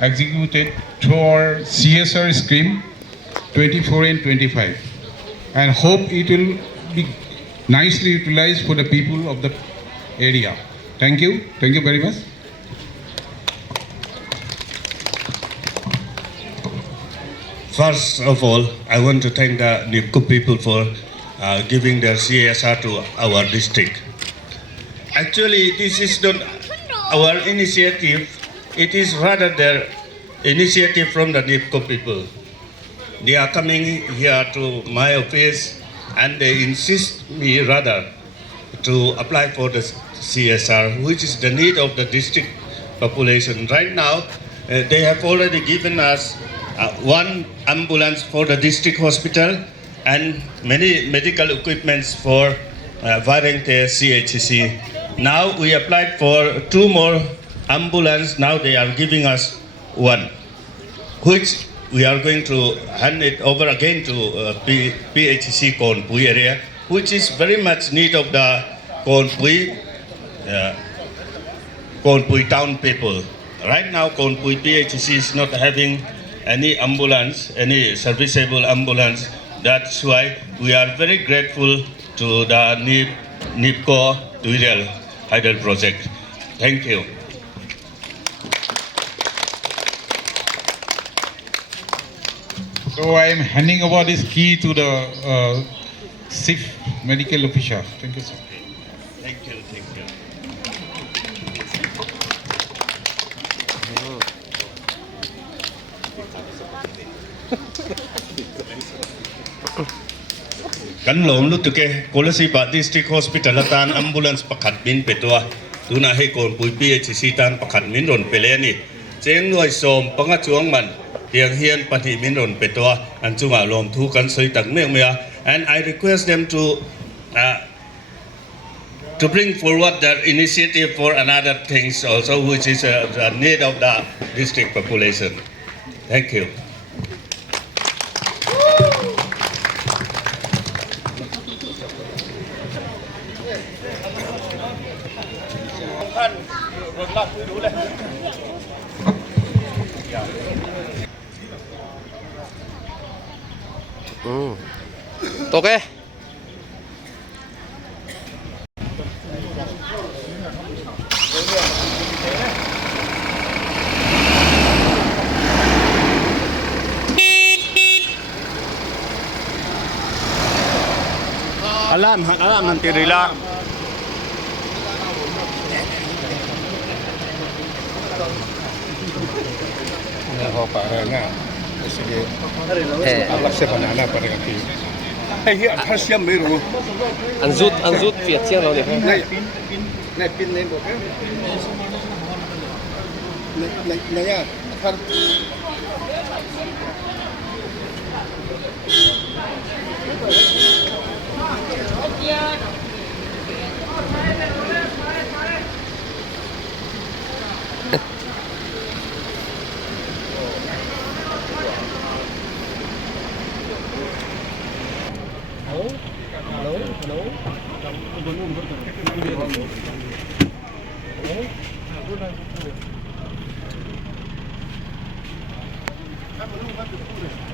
executed through our CSR scheme 24 and 25, and hope it will be nicely utilized for the people of the area. Thank you very much. First of all, I want to thank the NIPCO people for giving their CSR to our district. Actually, this is not our initiative, it is rather their initiative from the NIPCO people. They are coming here to my office and they insist me rather to apply for the CSR, which is the need of the district population. Right now, they have already given us one ambulance for the district hospital and many medical equipments for Varengte CHC. Now we applied for 2 more ambulance. Now they are giving us 1, which we are going to hand it over again to PHC Kon Pui area, which is very much need of the Kon Pui town people. Right now, Kon Pui PHC is not having any ambulance, any serviceable ambulance. That's why we are very grateful to the NIPCO Tuirial Hydel project. Thank you. So I am handing over this key to the chief medical officer. Thank you, sir. Thank you. Thank you. Kan lom lu tu ke kolasi ba district hospital tan ambulance pakhat min petua tuna he kon pui PHC tan pakhat min ron pele ni cheng noi som panga chuang man tiang hian pati min ron petua an chunga lom thu kan soi tak me mea, and I request them to bring forward their initiative for another things also, which is the need of the district population. Thank you. Okay. Alam nanti rila. Ho para nga. Sige. Allah se banana para kaki. Hey, here Persian meru. Anzut Viet Chiang lo ni. Này pin lên được không? Này ya, kan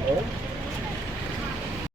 Hello.